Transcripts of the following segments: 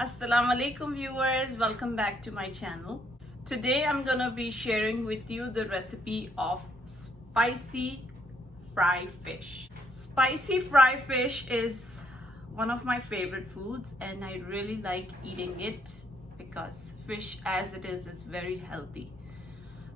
Assalamu alaikum viewers, welcome back to my channel. Today I'm gonna be sharing with you the recipe of spicy fry fish. Spicy fry fish is one of my favorite foods and I really like eating it because fish as it is very healthy.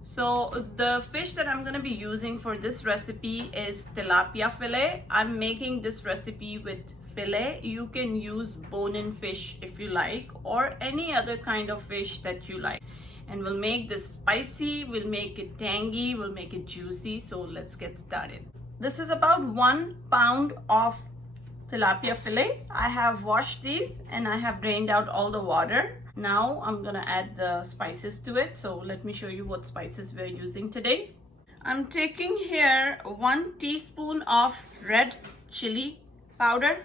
So the fish that I'm going to be using for this recipe is tilapia fillet. I'm making this recipe with fillet. You can use bone-in fish if you like, or any other kind of fish that you like. And we'll make this spicy, we'll make it tangy, we'll make it juicy. So let's get started. This is about 1 pound of tilapia fillet. I have washed these and I have drained out all the water. Now I'm gonna add the spices to it. So let me show you what spices we're using today. I'm taking here 1 teaspoon of red chili powder.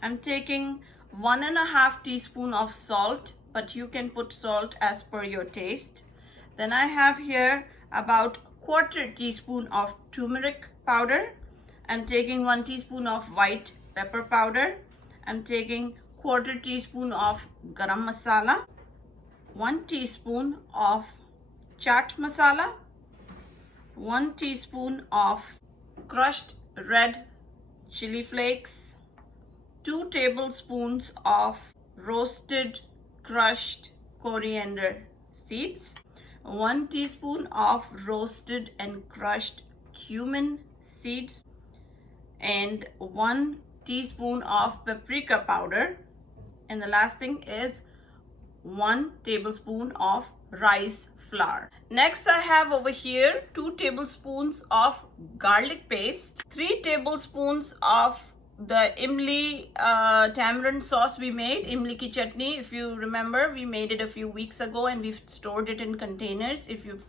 I'm taking 1.5 teaspoon of salt, but you can put salt as per your taste. Then I have here about 1/4 teaspoon of turmeric powder. I'm taking 1 teaspoon of white pepper powder. I'm taking 1/4 teaspoon of garam masala, 1 teaspoon of chaat masala, 1 teaspoon of crushed red chili flakes, 2 tablespoons of roasted crushed coriander seeds, 1 teaspoon of roasted and crushed cumin seeds, and 1 teaspoon of paprika powder. And the last thing is 1 tablespoon of rice flour. Next I have over here 2 tablespoons of garlic paste, 3 tablespoons of the imli tamarind sauce we made, imli ki chutney. If you remember, we made it a few weeks ago and we've stored it in containers. If you've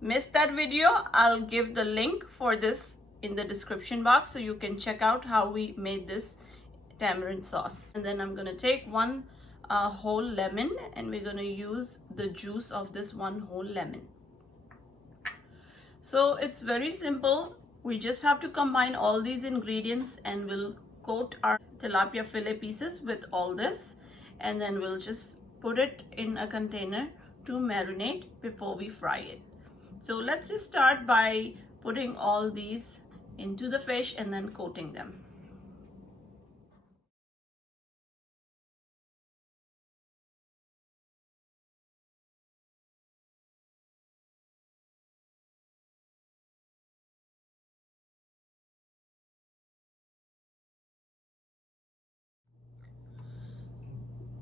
missed that video, I'll give the link for this in the description box so you can check out how we made this tamarind sauce. And then I'm gonna take 1 whole lemon and we're gonna use the juice of this 1 whole lemon. So it's very simple. We just have to combine all these ingredients and we'll coat our tilapia fillet pieces with all this, and then we'll just put it in a container to marinate before we fry it. So let's just start by putting all these into the fish and then coating them.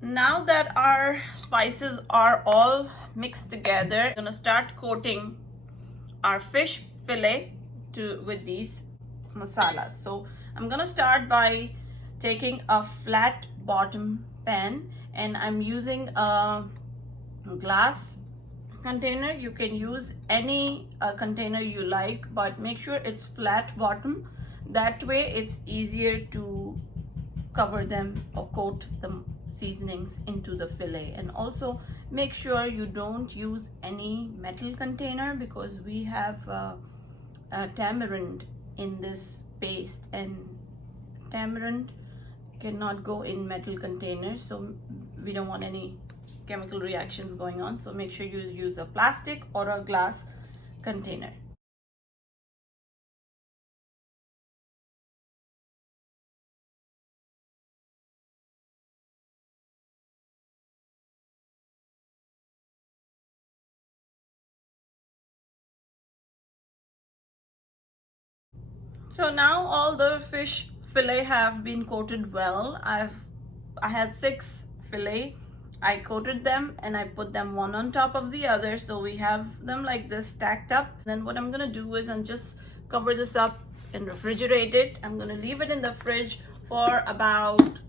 Now that our spices are all mixed together, I'm gonna start coating our fish fillet with these masalas. So I'm gonna start by taking a flat bottom pan and I'm using a glass container. You can use any container you like, but make sure it's flat bottom. That way it's easier to cover them or coat the seasonings into the fillet. And also make sure you don't use any metal container because we have tamarind in this paste and tamarind cannot go in metal containers, so we don't want any chemical reactions going on. So make sure you use a plastic or a glass container. So now all the fish fillet have been coated well. I had 6 fillet. I coated them and I put them one on top of the other, so we have them like this stacked up. Then what I'm gonna do is I'm just cover this up and refrigerate it. I'm gonna leave it in the fridge for about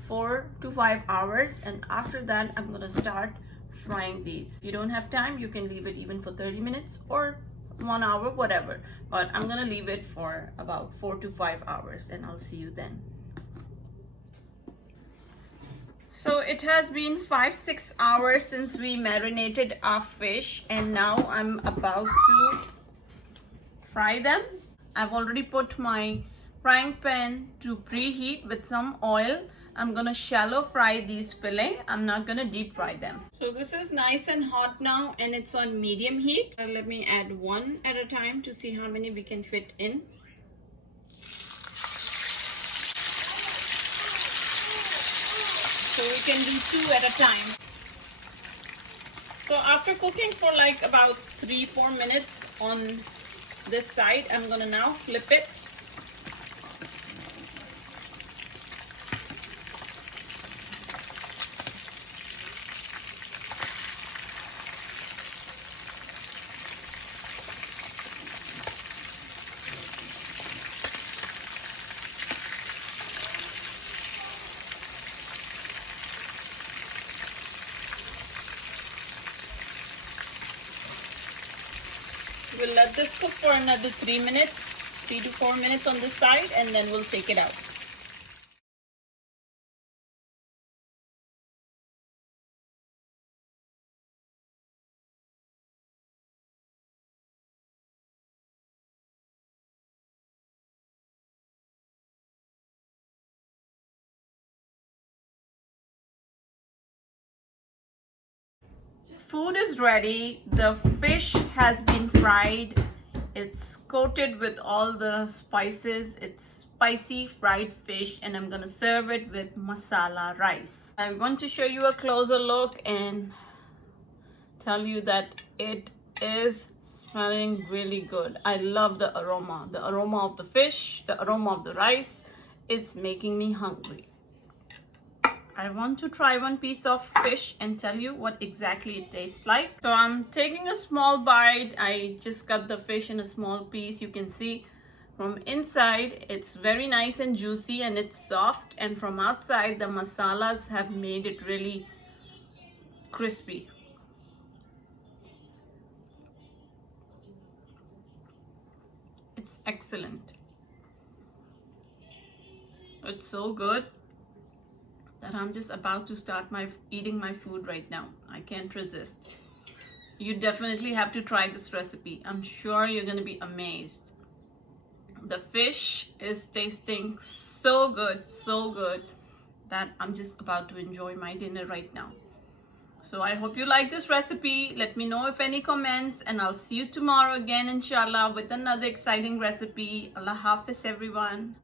4 to 5 hours, and after that I'm gonna start frying these. If you don't have time, you can leave it even for 30 minutes or 1 hour, whatever, but I'm gonna leave it for about 4 to 5 hours and I'll see you then. So it has been 5-6 hours since we marinated our fish and now I'm about to fry them. I've already put my frying pan to preheat with some oil. I'm gonna shallow fry these fillet. I'm not gonna deep fry them. So this is nice and hot now, and it's on medium heat. Let me add one at a time to see how many we can fit in. So we can do 2 at a time. So after cooking for like about 3-4 minutes on this side, I'm gonna now flip it. We'll let this cook for another 3 minutes, 3 to 4 minutes on this side, and then we'll take it out. Food is ready. The fish has been fried. It's coated with all the spices. It's spicy fried fish, and I'm gonna serve it with masala rice. I want to show you a closer look and tell you that it is smelling really good. I love the aroma of the fish, the aroma of the rice. It's making me hungry. I want to try one piece of fish and tell you what exactly it tastes like. So I'm taking a small bite. I just cut the fish in a small piece. You can see from inside it's very nice and juicy and it's soft, and from outside the masalas have made it really crispy. It's excellent. It's so good that I'm just about to start eating my food right now. I can't resist. You definitely have to try this recipe. I'm sure you're gonna be amazed. The fish is tasting so good that I'm just about to enjoy my dinner right now. So I hope you like this recipe. Let me know if any comments, and I'll see you tomorrow again, inshallah, with another exciting recipe. Allah Hafiz, everyone.